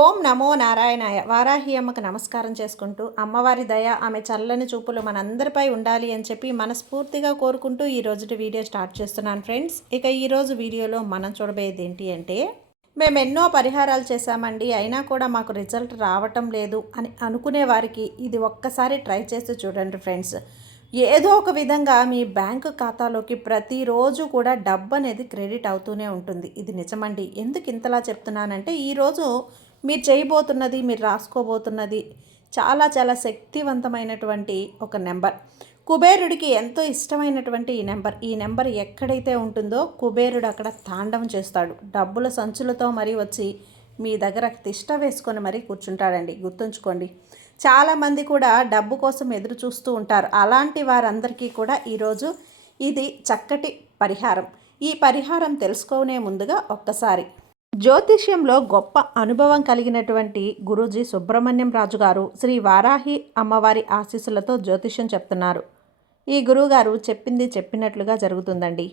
ఓం నమో నారాయణాయ. వారాహి అమ్మకు నమస్కారం చేసుకుంటూ, అమ్మవారి దయ, ఆమె చల్లని చూపులు మనందరిపై ఉండాలి అని చెప్పి మనస్ఫూర్తిగా కోరుకుంటూ ఈ రోజుటి వీడియో స్టార్ట్ చేస్తున్నాను ఫ్రెండ్స్. ఇక ఈరోజు వీడియోలో మనం చూడబోయేది ఏంటి అంటే, మేము ఎన్నో పరిహారాలు చేశామండి, అయినా కూడా మాకు రిజల్ట్ రావటం లేదు అని అనుకునే వారికి ఇది ఒక్కసారి ట్రై చేసి చూడండి ఫ్రెండ్స్. ఏదో ఒక విధంగా మీ బ్యాంకు ఖాతాలోకి ప్రతిరోజు కూడా డబ్బు అనేది క్రెడిట్ అవుతూనే ఉంటుంది. ఇది నిజమండి. ఎందుకు ఇంతలా చెప్తున్నానంటే, ఈరోజు మీరు చేయబోతున్నది, మీరు రాసుకోబోతున్నది చాలా చాలా శక్తివంతమైనటువంటి ఒక నెంబర్. కుబేరుడికి ఎంతో ఇష్టమైనటువంటి ఈ నెంబర్ ఎక్కడైతే ఉంటుందో కుబేరుడు అక్కడ తాండవం చేస్తాడు. డబ్బుల సంచులతో మరీ వచ్చి మీ దగ్గర తిష్ట వేసుకొని మరీ కూర్చుంటాడండి. గుర్తుంచుకోండి. చాలామంది కూడా డబ్బు కోసం ఎదురు చూస్తూ ఉంటారు. అలాంటి వారందరికీ కూడా ఈరోజు ఇది చక్కటి పరిహారం. ఈ పరిహారం తెలుసుకునే ముందుగా ఒక్కసారి జ్యోతిష్యంలో గొప్ప అనుభవం కలిగినటువంటి గురూజీ సుబ్రహ్మణ్యం రాజు గారు శ్రీ వారాహి అమ్మవారి ఆశీస్సులతో జ్యోతిష్యం చెప్తున్నారు. ఈ గురువుగారు చెప్పింది చెప్పినట్లుగా జరుగుతుందండి.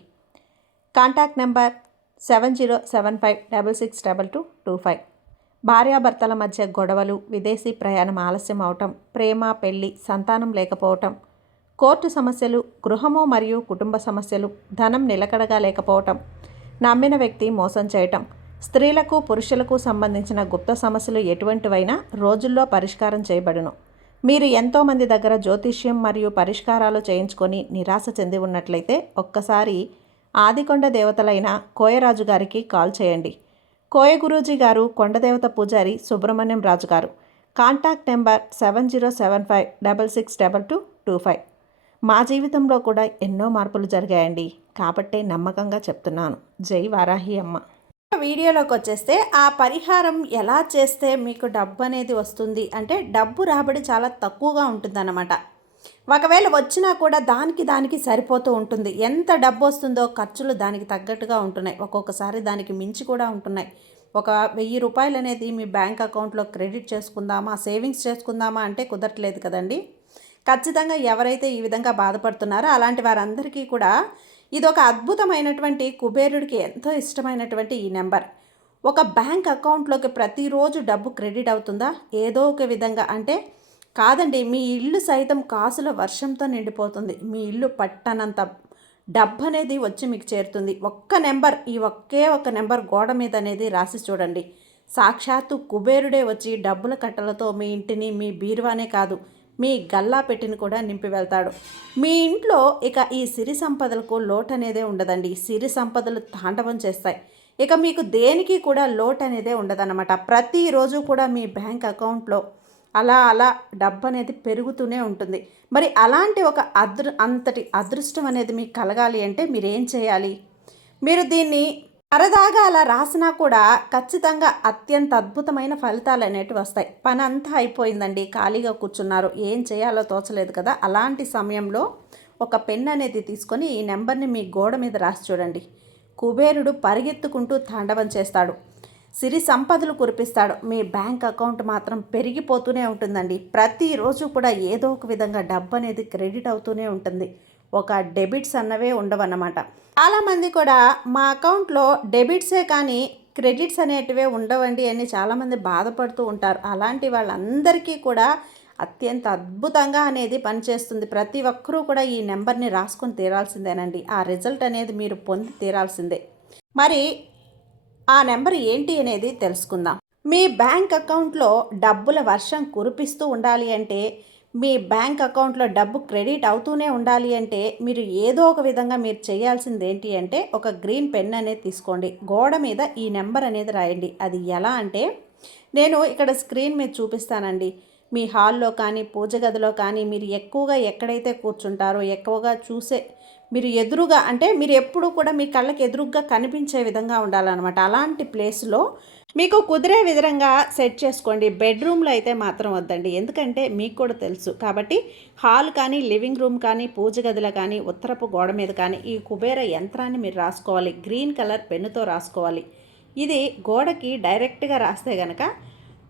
Contact number 7075662225. భార్యాభర్తల మధ్య గొడవలు, విదేశీ ప్రయాణం ఆలస్యం అవటం, ప్రేమ, పెళ్లి, సంతానం లేకపోవటం, కోర్టు సమస్యలు, గృహము మరియు కుటుంబ సమస్యలు, ధనం నిలకడగా లేకపోవటం, నమ్మిన వ్యక్తి మోసం చేయటం, స్త్రీలకు పురుషులకు సంబంధించిన గుప్త సమస్యలు ఎటువంటివైనా రోజుల్లో పరిష్కారం చేయబడును. మీరు ఎంతోమంది దగ్గర జ్యోతిష్యం మరియు పరిష్కారాలు చేయించుకొని నిరాశ చెంది ఉన్నట్లయితే ఒక్కసారి ఆదికొండ దేవతలైన కోయరాజు గారికి కాల్ చేయండి. కోయ గురూజీ గారు కొండదేవత పూజారి సుబ్రహ్మణ్యం రాజు గారు. Contact number 7075662225. మా జీవితంలో కూడా ఎన్నో మార్పులు జరిగాయండి, కాబట్టే నమ్మకంగా చెప్తున్నాను. జై వారాహి అమ్మ. వీడియోలోకి వచ్చేస్తే, ఆ పరిహారం ఎలా చేస్తే మీకు డబ్బు అనేది వస్తుంది అంటే, డబ్బు రాబడి చాలా తక్కువగా ఉంటుందన్నమాట. ఒకవేళ వచ్చినా కూడా దానికి సరిపోతూ ఉంటుంది. ఎంత డబ్బు వస్తుందో ఖర్చులు దానికి తగ్గట్టుగా ఉంటున్నాయి. ఒక్కొక్కసారి దానికి మించి కూడా ఉంటున్నాయి. ఒక 1000 రూపాయలు అనేది మీ బ్యాంక్ అకౌంట్లో క్రెడిట్ చేసుకుందామా, సేవింగ్స్ చేసుకుందామా అంటే కుదరట్లేదు కదండి. ఖచ్చితంగా ఎవరైతే ఈ విధంగా బాధపడుతున్నారో అలాంటి వారందరికీ కూడా ఇదొక అద్భుతమైనటువంటి, కుబేరుడికి ఎంతో ఇష్టమైనటువంటి ఈ నెంబర్. ఒక బ్యాంక్ అకౌంట్లోకి ప్రతిరోజు డబ్బు క్రెడిట్ అవుతుందా? ఏదో ఒక విధంగా అంటే కాదండి, మీ ఇల్లు సైతం కాసుల వర్షంతో నిండిపోతుంది. మీ ఇల్లు పట్టనంత డబ్బు అనేది వచ్చి మీకు చేరుతుంది. ఒకే ఒక్క నెంబర్ గోడ మీద అనేది రాసి చూడండి. సాక్షాత్తు కుబేరుడే వచ్చి డబ్బుల కట్టలతో మీ ఇంటిని, మీ బీరువానే కాదు, మీ గల్లా పెట్టిని కూడా నింపి వెళ్తాడు. మీ ఇంట్లో ఇక ఈ సిరి సంపదలకు లోటు అనేదే ఉండదండి. సిరి సంపదలు తాండవం చేస్తాయి. ఇక మీకు దేనికి కూడా లోటు అనేదే ఉండదన్నమాట. ప్రతిరోజు కూడా మీ బ్యాంక్ అకౌంట్లో అలా డబ్బు అనేది పెరుగుతూనే ఉంటుంది. మరి అలాంటి ఒక అంతటి అదృష్టం అనేది మీకు కలగాలి అంటే మీరేం చేయాలి? మీరు దీన్ని సరదాగా అలా రాసినా కూడా ఖచ్చితంగా అత్యంత అద్భుతమైన ఫలితాలు అనేటివి వస్తాయి. పని అంతా అయిపోయిందండి, ఖాళీగా కూర్చున్నారు, ఏం చేయాలో తోచలేదు కదా. అలాంటి సమయంలో ఒక పెన్ అనేది తీసుకొని ఈ నెంబర్ని మీ గోడ మీద రాసి చూడండి. కుబేరుడు పరిగెత్తుకుంటూ తాండవం చేస్తాడు, సిరి సంపదలు కురిపిస్తాడు. మీ బ్యాంక్ అకౌంట్ మాత్రం పెరిగిపోతూనే ఉంటుందండి. ప్రతిరోజు కూడా ఏదో ఒక విధంగా డబ్బు అనేది క్రెడిట్ అవుతూనే ఉంటుంది. ఒక డెబిట్స్ అన్నవే ఉండవన్నమాట. చాలామంది కూడా మా అకౌంట్లో డెబిట్సే కానీ క్రెడిట్స్ అనేటివే ఉండవండి అని చాలామంది బాధపడుతూ ఉంటారు. అలాంటి వాళ్ళందరికీ కూడా అత్యంత అద్భుతంగా అనేది పనిచేస్తుంది. ప్రతి ఒక్కరూ కూడా ఈ నెంబర్ని రాసుకొని తీరాల్సిందేనండి. ఆ రిజల్ట్ అనేది మీరు పొంది తీరాల్సిందే. మరి ఆ నెంబర్ ఏంటి అనేది తెలుసుకుందాం. మీ బ్యాంక్ అకౌంట్లో డబ్బుల వర్షం కురిపిస్తూ ఉండాలి అంటే, మీ బ్యాంక్ అకౌంట్లో డబ్బు క్రెడిట్ అవుతూనే ఉండాలి అంటే, మీరు ఏదో ఒక విధంగా మీరు చేయాల్సింది ఏంటి అంటే, ఒక గ్రీన్ పెన్ అనేది తీసుకోండి. గోడ మీద ఈ నెంబర్ అనేది రాయండి. అది ఎలా అంటే, నేను ఇక్కడ స్క్రీన్ మీద చూపిస్తానండి. మీ హాల్లో కానీ, పూజ గదిలో కానీ, మీరు ఎక్కువగా ఎక్కడైతే కూర్చుంటారో, ఎక్కువగా మీరు ఎదురుగా అంటే మీరు ఎప్పుడు కూడా మీ కళ్ళకి ఎదురుగా కనిపించే విధంగా ఉండాలన్నమాట. అలాంటి ప్లేస్లో మీకు కుదిరే విధంగా సెట్ చేసుకోండి. బెడ్రూమ్లో అయితే మాత్రం వద్దండి, ఎందుకంటే మీకు కూడా తెలుసు కాబట్టి. హాల్ కానీ, లివింగ్ రూమ్ కానీ, పూజ గదిలో కానీ, ఉత్తరపు గోడ మీద కానీ ఈ కుబేర యంత్రాన్ని మీరు రాసుకోవాలి. గ్రీన్ కలర్ పెన్నుతో రాసుకోవాలి. ఇది గోడకి డైరెక్ట్గా రాస్తే కనుక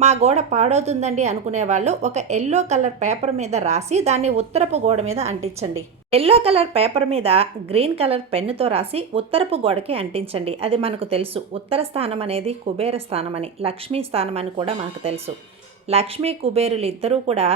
మా గోడ పాడవుతుందండి అనుకునే వాళ్ళు ఒక ఎల్లో కలర్ పేపర్ మీద రాసి దాన్ని ఉత్తరపు గోడ మీద అంటించండి. ఎల్లో కలర్ పేపర్ మీద గ్రీన్ కలర్ పెన్నుతో రాసి ఉత్తరపు గోడకి అంటించండి. అది మనకు తెలుసు, ఉత్తర స్థానం అనేది కుబేర స్థానం అని, లక్ష్మీ స్థానం అని కూడా మనకు తెలుసు. లక్ష్మీ కుబేరులు ఇద్దరూ కూడా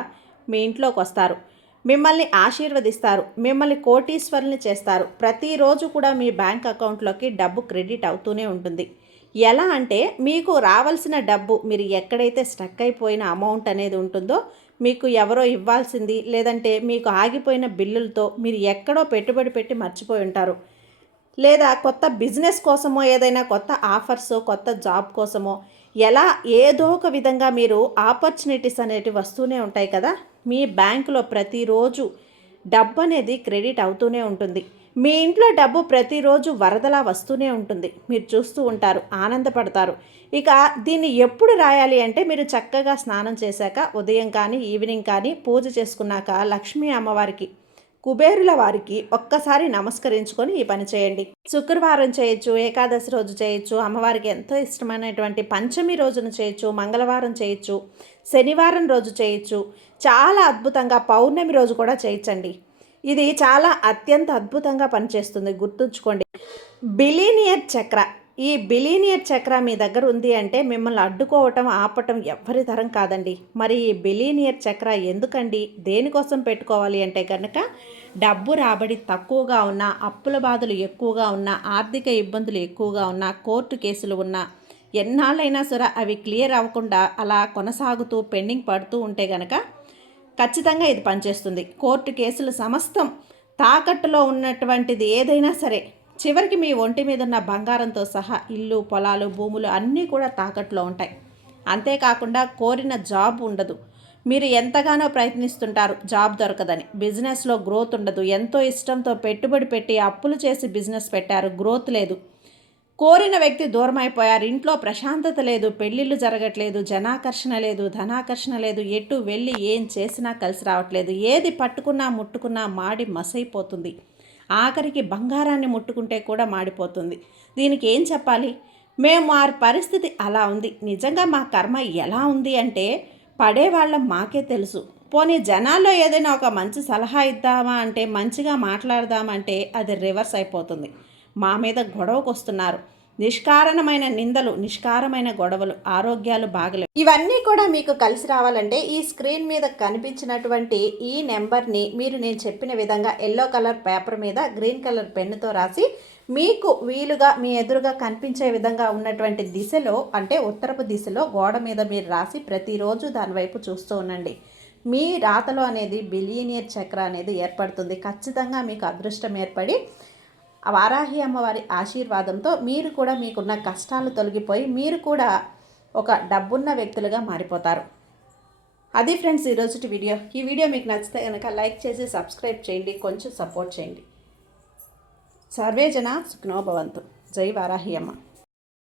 మీ ఇంట్లోకి వస్తారు, మిమ్మల్ని ఆశీర్వదిస్తారు, మిమ్మల్ని కోటీశ్వరుల్ని చేస్తారు. ప్రతిరోజు కూడా మీ బ్యాంక్ అకౌంట్లోకి డబ్బు క్రెడిట్ అవుతూనే ఉంటుంది. ఎలా అంటే మీకు రావాల్సిన డబ్బు, మీరు ఎక్కడైతే స్టక్ అయిపోయిన అమౌంట్ అనేది ఉంటుందో, మీకు ఎవరో ఇవ్వాల్సింది, లేదంటే మీకు ఆగిపోయిన బిల్లులతో మీరు ఎక్కడో పెట్టుబడి పెట్టి మర్చిపోయి ఉంటారు, లేదా కొత్త బిజినెస్ కోసమో, ఏదైనా కొత్త ఆఫర్సో, కొత్త జాబ్ కోసమో, ఎలా ఏదో ఒక విధంగా మీరు ఆపర్చునిటీస్ అనేటివి వస్తూనే ఉంటాయి కదా. మీ బ్యాంకులో ప్రతిరోజు డబ్బు అనేది క్రెడిట్ అవుతూనే ఉంటుంది. మీ ఇంట్లో డబ్బు ప్రతిరోజు వరదలా వస్తూనే ఉంటుంది. మీరు చూస్తూ ఉంటారు, ఆనందపడతారు. ఇక దీన్ని ఎప్పుడు రాయాలి అంటే, మీరు చక్కగా స్నానం చేశాక ఉదయం కానీ ఈవినింగ్ కానీ పూజ చేసుకున్నాక లక్ష్మీ అమ్మవారికి, కుబేరుల వారికి ఒక్కసారి నమస్కరించుకొని ఈ పని చేయండి. శుక్రవారం చేయొచ్చు, ఏకాదశి రోజు చేయొచ్చు, అమ్మవారికి ఎంతో ఇష్టమైనటువంటి పంచమి రోజున చేయొచ్చు, మంగళవారం చేయొచ్చు, శనివారం రోజు చేయొచ్చు, చాలా అద్భుతంగా పౌర్ణమి రోజు కూడా చేయొచ్చండి. ఇది చాలా అత్యంత అద్భుతంగా పనిచేస్తుంది, గుర్తుంచుకోండి. బిలీనియర్ చక్ర, ఈ బిలీనియర్ చక్ర మీ దగ్గర ఉంది అంటే మిమ్మల్ని అడ్డుకోవటం, ఆపటం ఎవ్వరి తరం కాదండి. మరి ఈ బిలీనియర్ చక్ర ఎందుకండి, దేనికోసం పెట్టుకోవాలి అంటే కనుక, డబ్బు రాబడి తక్కువగా ఉన్నా, అప్పుల బాధలు ఎక్కువగా ఉన్నా, ఆర్థిక ఇబ్బందులు ఎక్కువగా ఉన్నా, కోర్టు కేసులు ఉన్నా, ఎన్నాళ్ళైనా సరే అవి క్లియర్ అవ్వకుండా అలా కొనసాగుతూ పెండింగ్ పడుతూ ఉంటే కనుక ఖచ్చితంగా ఇది పనిచేస్తుంది. కోర్టు కేసులు సమస్తం, తాకట్టులో ఉన్నటువంటిది ఏదైనా సరే, చివరికి మీ ఒంటి మీద ఉన్న బంగారంతో సహా ఇల్లు, పొలాలు, భూములు అన్నీ కూడా తాకట్టులో ఉంటాయి. అంతేకాకుండా కోరిన జాబ్ ఉండదు. మీరు ఎంతగానో ప్రయత్నిస్తుంటారు, జాబ్ దొరకదని. బిజినెస్లో గ్రోత్ ఉండదు. ఎంతో ఇష్టంతో పెట్టుబడి పెట్టి అప్పులు చేసి బిజినెస్ పెట్టారు, గ్రోత్ లేదు. కోరిన వ్యక్తి దూరం అయిపోయారు, ఇంట్లో ప్రశాంతత లేదు, పెళ్ళిళ్ళు జరగట్లేదు, జనాకర్షణ లేదు, ధనాకర్షణ లేదు, ఎటు వెళ్ళి ఏం చేసినా కలిసి రావట్లేదు. ఏది పట్టుకున్నా ముట్టుకున్నా మాడి మసైపోతుంది. ఆఖరికి బంగారాన్ని ముట్టుకుంటే కూడా మాడిపోతుంది. దీనికి ఏం చెప్పాలి? మేము ఆ పరిస్థితి అలా ఉంది. నిజంగా మా కర్మ ఎలా ఉంది అంటే పడేవాళ్ళం మాకే తెలుసు. పోనీ జనాల్లో ఏదైనా ఒక మంచి సలహా ఇద్దామా అంటే, మంచిగా మాట్లాడదామంటే అది రివర్స్ అయిపోతుంది. మా మీద గొడవకు వస్తున్నారు. నిష్కారణమైన నిందలు, నిష్కారమైన గొడవలు, ఆరోగ్యాలు బాగలేవు. ఇవన్నీ కూడా మీకు కలిసి రావాలంటే ఈ స్క్రీన్ మీద కనిపించినటువంటి ఈ నెంబర్ని మీరు నేను చెప్పిన విధంగా ఎల్లో కలర్ పేపర్ మీద గ్రీన్ కలర్ పెన్నుతో రాసి, మీకు వీలుగా మీ ఎదురుగా కనిపించే విధంగా ఉన్నటువంటి దిశలో, అంటే ఉత్తరపు దిశలో గోడ మీద మీరు రాసి ప్రతిరోజు దాని వైపు చూస్తూ ఉండండి. మీ రాతలో అనేది బిలియనియర్ చక్ర అనేది ఏర్పడుతుంది. ఖచ్చితంగా మీకు అదృష్టం ఏర్పడి వారాహి అమ్మవారి ఆశీర్వాదంతో మీరు కూడా మీకున్న కష్టాలు తొలగిపోయి మీరు కూడా ఒక డబ్బున్న వ్యక్తులుగా మారిపోతారు. అది ఫ్రెండ్స్ ఈరోజుటి వీడియో. ఈ వీడియో మీకు నచ్చితే కనుక లైక్ చేసి సబ్స్క్రైబ్ చేయండి, కొంచెం సపోర్ట్ చేయండి. సర్వే జన సుఖినో భవంతు. జై వారాహి అమ్మ.